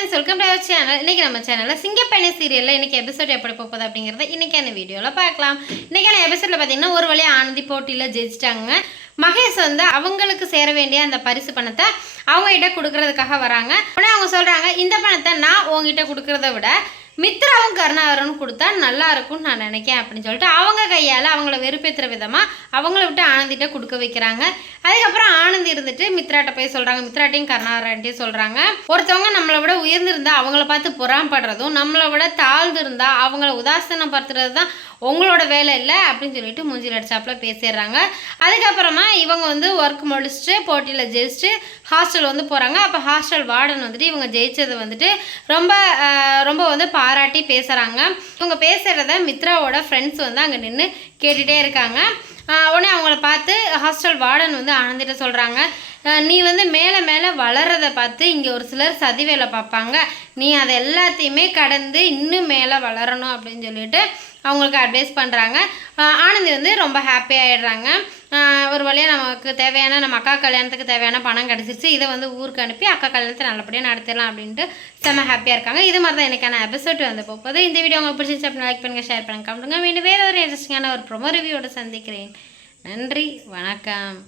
Friends, welcome to our channel. இன்றைக்கி நம்ம சேனலில் சிங்கப்பெண்ணை சீரியலில் இன்றைக்கி எபிசோட் எப்படி போகுது அப்படிங்கிறத இன்றைக்கான வீடியோவில் பார்க்கலாம். இன்றைக்கான எபிசோடில் பார்த்தீங்கன்னா ஒரு வழியாக ஆனந்தி போட்டியில் ஜெயிச்சிட்டாங்க. மகேஷ் வந்து அவங்களுக்கு சேர வேண்டிய அந்த பரிசு பணத்தை அவங்ககிட்ட கொடுக்கறதுக்காக வராங்க. உடனே அவங்க சொல்கிறாங்க, இந்த பணத்தை நான் உங்ககிட்ட கொடுக்கறத விட மித்ராவும் கருணாகரனும் கொடுத்தா நல்லா இருக்கும்னு நான் நினைக்கிறேன் அப்படின்னு சொல்லிட்டு அவங்க கையால் அவங்கள வெறுப்பேற்றுற விதமாக அவங்கள விட்டு ஆனந்திட்ட கொடுக்க வைக்கிறாங்க. அதுக்கப்புறம் ஆனந்தி இருந்துட்டு மித்ராட்ட போய் சொல்கிறாங்க, மித்ராட்டையும் கருணாகரன்ட்டையும் சொல்கிறாங்க, ஒருத்தவங்க நம்மளை விட உயர்ந்திருந்தா அவங்கள பார்த்து பொறாமப்படுறதும் நம்மளை விட தாழ்ந்திருந்தா அவங்கள உதாசீனப்படுத்துறது தான் உங்களோட வேலை இல்லை அப்படின்னு சொல்லிட்டு மூஞ்சில் அடிச்சாப்புல பேசிடுறாங்க. அதுக்கப்புறமா இவங்க வந்து ஒர்க் முடிச்சுட்டு போட்டியில் ஜெயிச்சுட்டு ஹாஸ்டல் வந்து போகிறாங்க. அப்போ ஹாஸ்டல் வார்டன் வந்துட்டு இவங்க ஜெயிச்சதை வந்துட்டு ரொம்ப வந்து பாராட்டி பேசுகிறாங்க. இவங்க பேசுகிறத மித்ராவோட ஃப்ரெண்ட்ஸ் வந்து அங்கே நின்று கேட்டுகிட்டே இருக்காங்க. உடனே அவங்கள பார்த்து ஹாஸ்டல் வார்டன் வந்து ஆனந்திட்ட சொல்கிறாங்க, நீ வந்து மேலே மேலே வளர்றதை பார்த்து இங்கே ஒரு சிலர் சதி வேலை பார்ப்பாங்க, நீ அதை எல்லாத்தையுமே கடந்து இன்னும் மேலே வளரணும் அப்படின்னு சொல்லிட்டு அவங்களுக்கு அட்வைஸ் பண்ணுறாங்க. ஆனந்தி வந்து ரொம்ப ஹாப்பி ஆகிடுறாங்க. ஒரு வழியாக நமக்கு தேவையான நம்ம அக்கா கல்யாணத்துக்கு தேவையான பணம் கிடச்சிருச்சு, இதை வந்து ஊருக்கு அனுப்பி அக்கா கல்யாணத்தை நல்லபடியாக நடத்திடலாம் அப்படின்ட்டு செம்ம ஹாப்பியாக இருக்காங்க. இது மாதிரி தான் எனக்கான எபிசோட் வந்து போகுது. இந்த வீடியோ உங்களுக்கு பிடிச்சிருச்சு அப்படின்னா லைக் பண்ணுங்கள், ஷேர் பண்ணுங்கள், கமெண்ட்டுங்க. மீண்டும் வேறு ஒரு இன்ட்ரெஸ்டிங்கான ஒரு ப்ரோமோ ரிவ்யூவோட சந்திக்கிறேன். நன்றி, வணக்கம்.